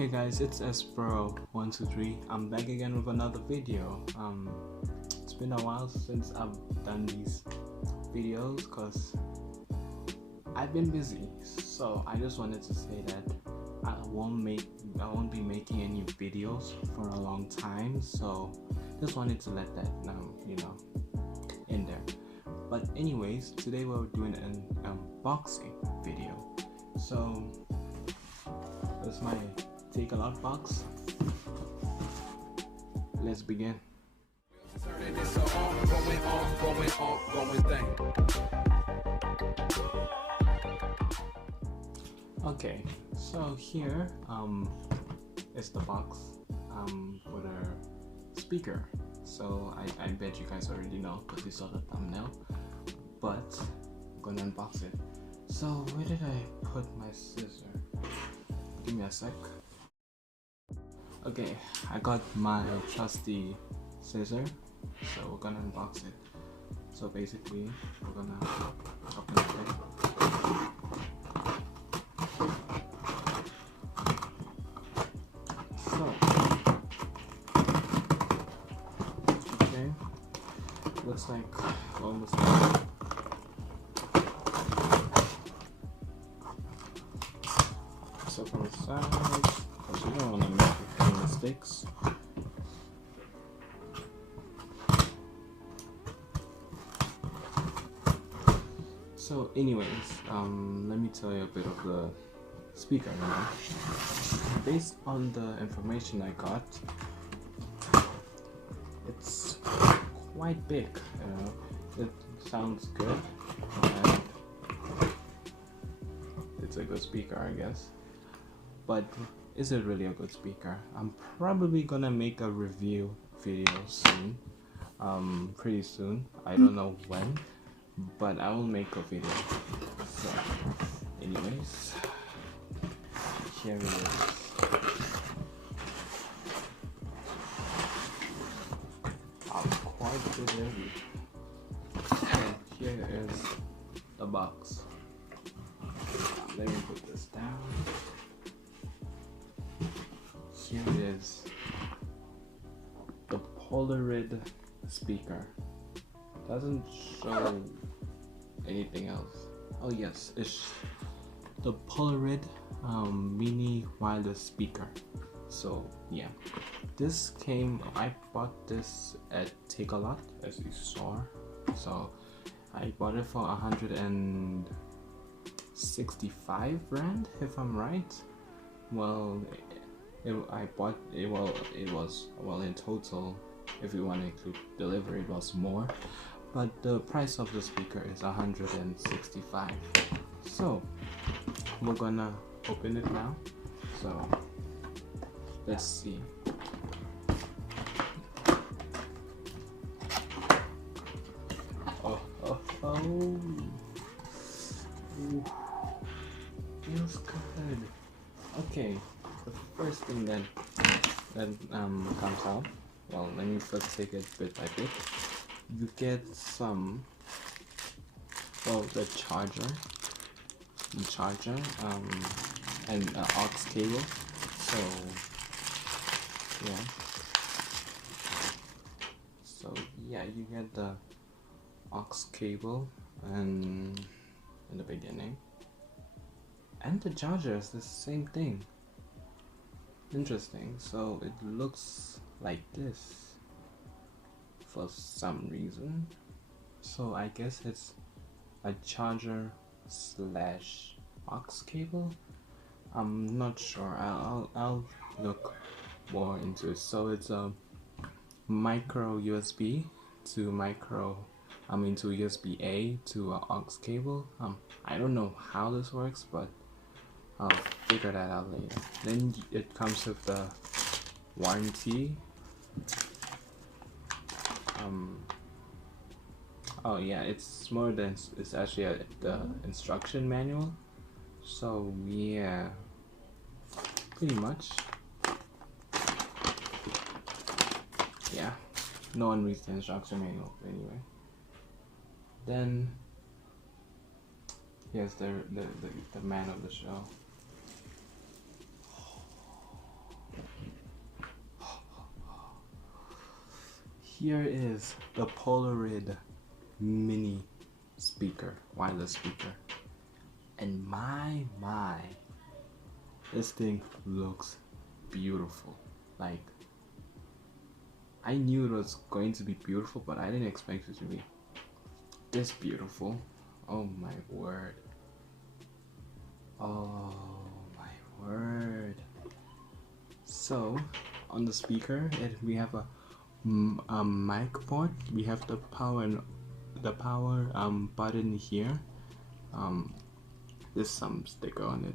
Hey guys, it's Espro123. I'm back again with another video. It's been a while since I've done these videos because I've been busy. So I just wanted to say that I won't be making any videos for a long time. So just wanted to let that in there. But anyways, today we're doing an unboxing video. So that's my take a lot box. Let's begin. Okay, so here is the box for the speaker. So I bet you guys already know because you saw the thumbnail, but I'm gonna unbox it. So where did I put my scissor? Give me a sec. Okay, I got my trusty scissor, so we're gonna unbox it. So basically, we're gonna open it. So, okay, looks like almost done. So from the side, because you don't want to make any mistakes. So anyways, let me tell you a bit of the speaker now. Based on the information I got, it's quite big, it sounds good, and it's a good speaker, I guess. But is it really a good speaker? I'm probably gonna make a review video soon, pretty soon. I don't know when, but I will make a video. So anyways, here it is. I'm quite good heavy. So here is the box. Let me put this down. Here it is, the Polaroid speaker. Doesn't show anything else. Oh yes, it's the Polaroid mini wireless speaker. So yeah, I bought this at Take a Lot, as you saw. So I bought it for 165 rand, if I'm right. Well, it was in total, if you want to include delivery, it was more, but the price of the speaker is 165. So we're gonna open it now. So let's see. Ooh, feels good. Okay, the first thing that comes out, well, let me first take it bit by bit. You get some, well, the charger, and an aux cable. So yeah, you get the aux cable and in the beginning, and the charger is the same thing. Interesting. So it looks like this for some reason. So I guess it's a charger slash aux cable. I'm not sure. I'll look more into it. So it's a micro USB to to USB A to an aux cable. I don't know how this works, but I'll figure that out later. Then it comes with the warranty. Oh yeah, it's actually the instruction manual. So yeah, pretty much. Yeah, no one reads the instruction manual anyway. Then here's the man of the show. here is the Polaroid mini speaker, wireless speaker. And my, this thing looks beautiful. Like, I knew it was going to be beautiful, but I didn't expect it to be this beautiful. Oh my word. Oh my word. So, on the speaker, we have a mic port. We have the power button here. There's some sticker on it.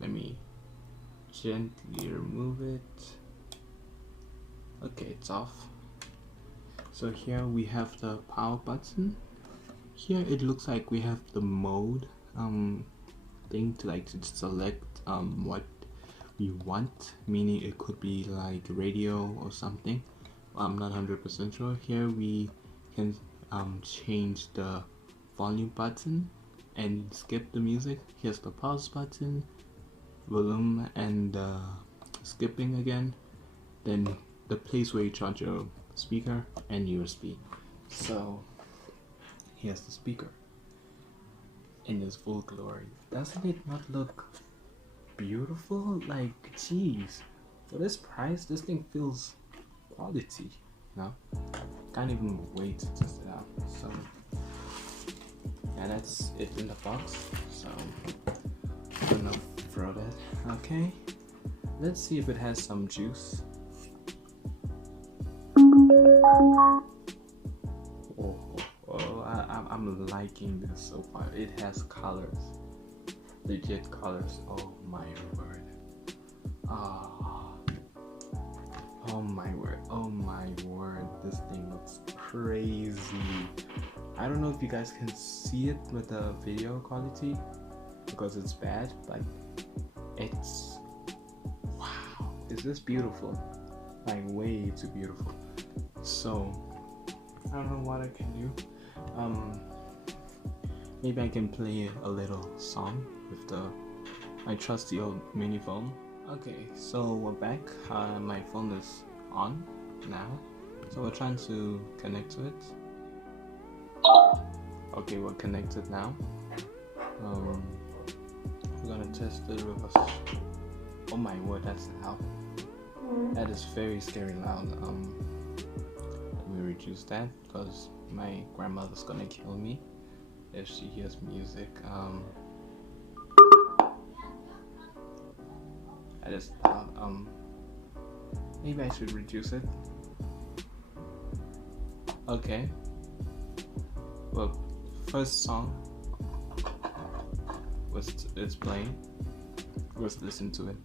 Let me gently remove it. Okay, it's off. So here we have the power button. Here it looks like we have the mode thing to select what we want, meaning it could be like radio or something. I'm not 100% sure. Here we can change the volume button and skip the music. Here's the pause button, volume, and skipping again. Then the place where you charge your speaker and USB. So here's the speaker in its full glory. Doesn't it not look beautiful? Like, geez, for this price, this thing feels quality. No, can't even wait to test it out. So, and that's it in the box. So I'm gonna throw that. Okay, let's see if it has some juice. I'm liking this so far. It has colors, legit colors. Oh my word. Oh my word. Oh my word. This thing looks crazy. I don't know if you guys can see it with the video quality because it's bad, but it's, wow. Is this beautiful? Like, way too beautiful. So I don't know what I can do. Maybe I can play a little song with my trusty old mini phone. Okay, so we're back. My phone is on now, so we're trying to connect to it. Okay, we're connected now. We're gonna test it with us. Oh my word, that's loud. That is very scary loud. Let me reduce that because my grandmother's gonna kill me if she hears music. That is loud. Maybe I should reduce it. Okay. Well, first song it's playing. Let's listen to it.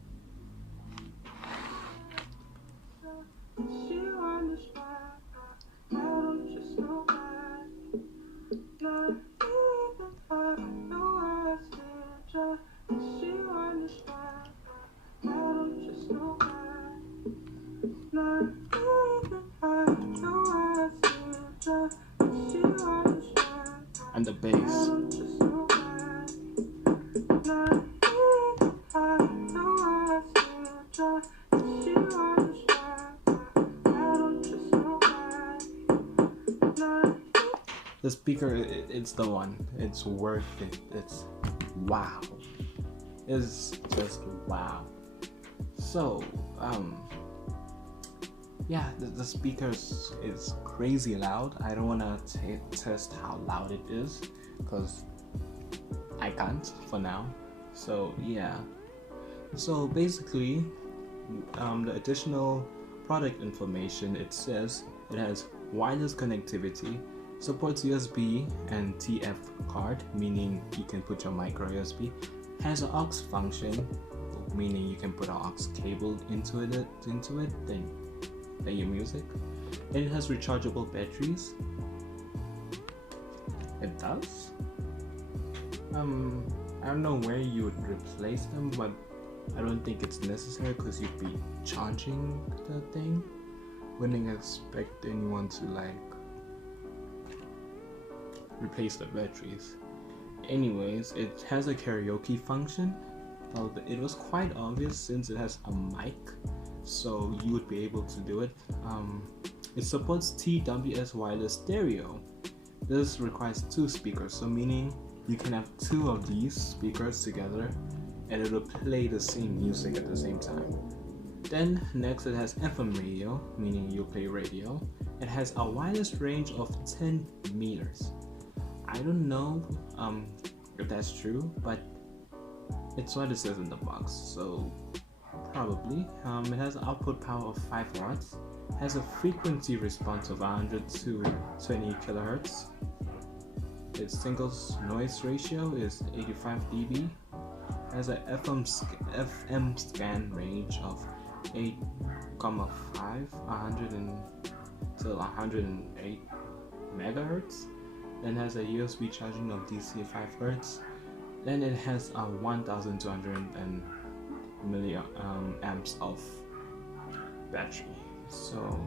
And the bass. The speaker, it's the one. It's worth it. It's wow. It's just wow. So, yeah, the speaker is crazy loud. I don't want to test how loud it is because I can't for now. So yeah, so basically the additional product information, it says it has wireless connectivity, supports USB and TF card, meaning you can put your micro USB, has an aux function, meaning you can put an aux cable into it, then play your music. And it has rechargeable batteries. It does. I don't know where you would replace them, but I don't think it's necessary because you'd be charging the thing. Wouldn't expect anyone to like replace the batteries. Anyways, it has a karaoke function. It was quite obvious since it has a mic, so you would be able to do it. It supports TWS wireless stereo. This requires 2 speakers, so meaning you can have 2 of these speakers together and it'll play the same music at the same time. Then next it has FM radio, meaning you'll play radio. It has a wireless range of 10 meters. I don't know if that's true, but it's what it says in the box, so probably. It has an output power of 5 watts, has a frequency response of 100 to 20 kilohertz. Its single noise ratio is 85 dB, has a FM scan range of 8,5 till 108 megahertz. Then has a USB charging of DC 5 Hz. Then it has a 1200 milliamps of battery, so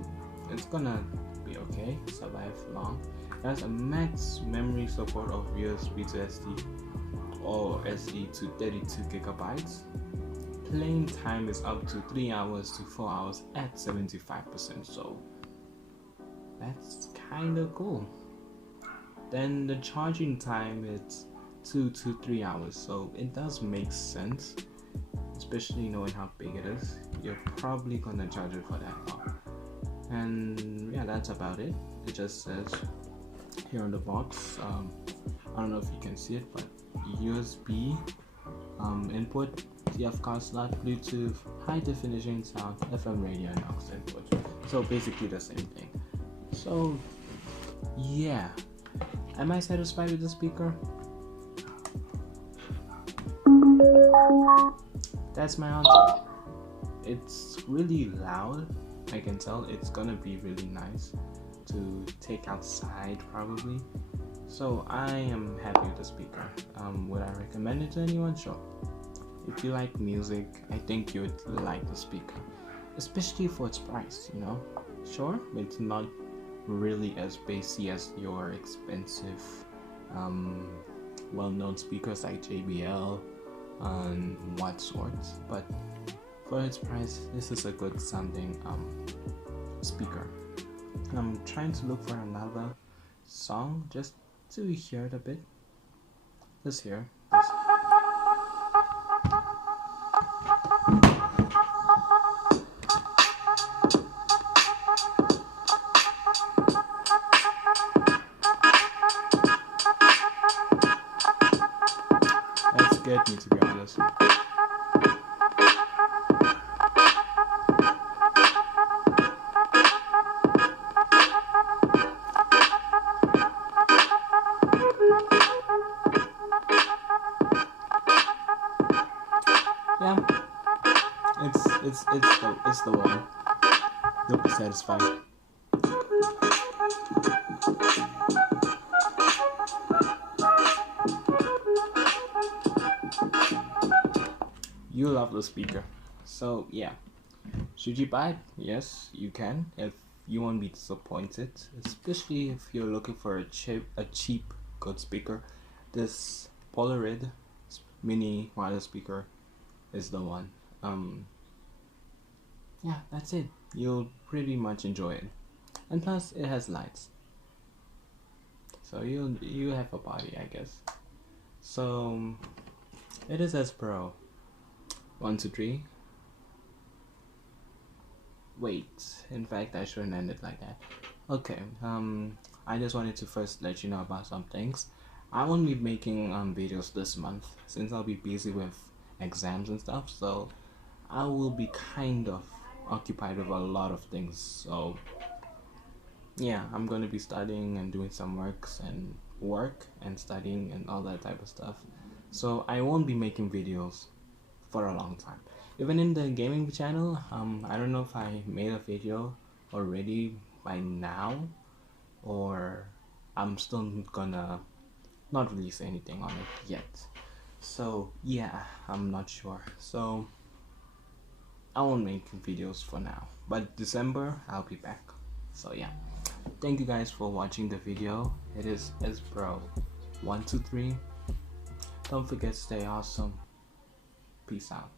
it's gonna be okay, survive long. It has a max memory support of USB to SD or SD to 32 gigabytes. Playing time is up to 3 hours to 4 hours at 75%, so that's kinda cool. Then the charging time is 2 to 3 hours, so it does make sense, especially knowing how big it is. You're probably gonna charge it for that long. And yeah, that's about it. It just says here on the box, I don't know if you can see it, but USB input, TF card slot, Bluetooth, high definition sound, FM radio, and aux input. So basically the same thing. So yeah, am I satisfied with the speaker? That's my answer. It's really loud. I can tell it's gonna be really nice to take outside probably. So I am happy with the speaker. Would I recommend it to anyone? Sure. If you like music, I think you would like the speaker, especially for its price, you know. Sure, it's not really as bassy as your expensive well-known speakers like JBL and what sorts, but for its price, this is a good sounding speaker. I'm trying to look for another song just to hear it a bit. Let's hear this. That scared me, to be honest. Yeah, it's the one. You'll be satisfied. You love the speaker, so yeah. Should you buy it? Yes, you can. If you won't be disappointed, especially if you're looking for a cheap good speaker, this Polaroid mini wireless speaker is the one. Yeah, that's it. You'll pretty much enjoy it, and plus it has lights, so you have a body, I guess. So it is as Pro. 1, 2, 3. Wait, in fact I shouldn't end it like that. Okay, I just wanted to first let you know about some things. I won't be making videos this month since I'll be busy with exams and stuff, so I will be kind of occupied with a lot of things. So yeah, I'm gonna be studying and doing some work and studying and all that type of stuff, so I won't be making videos for a long time. Even in the gaming channel, I don't know if I made a video already by now, or I'm still gonna not release anything on it yet. So yeah, I'm not sure. So I won't make videos for now, but December I'll be back. So yeah, thank you guys for watching the video. It is Bro 1, 2, 3. Don't forget to stay awesome. Peace out.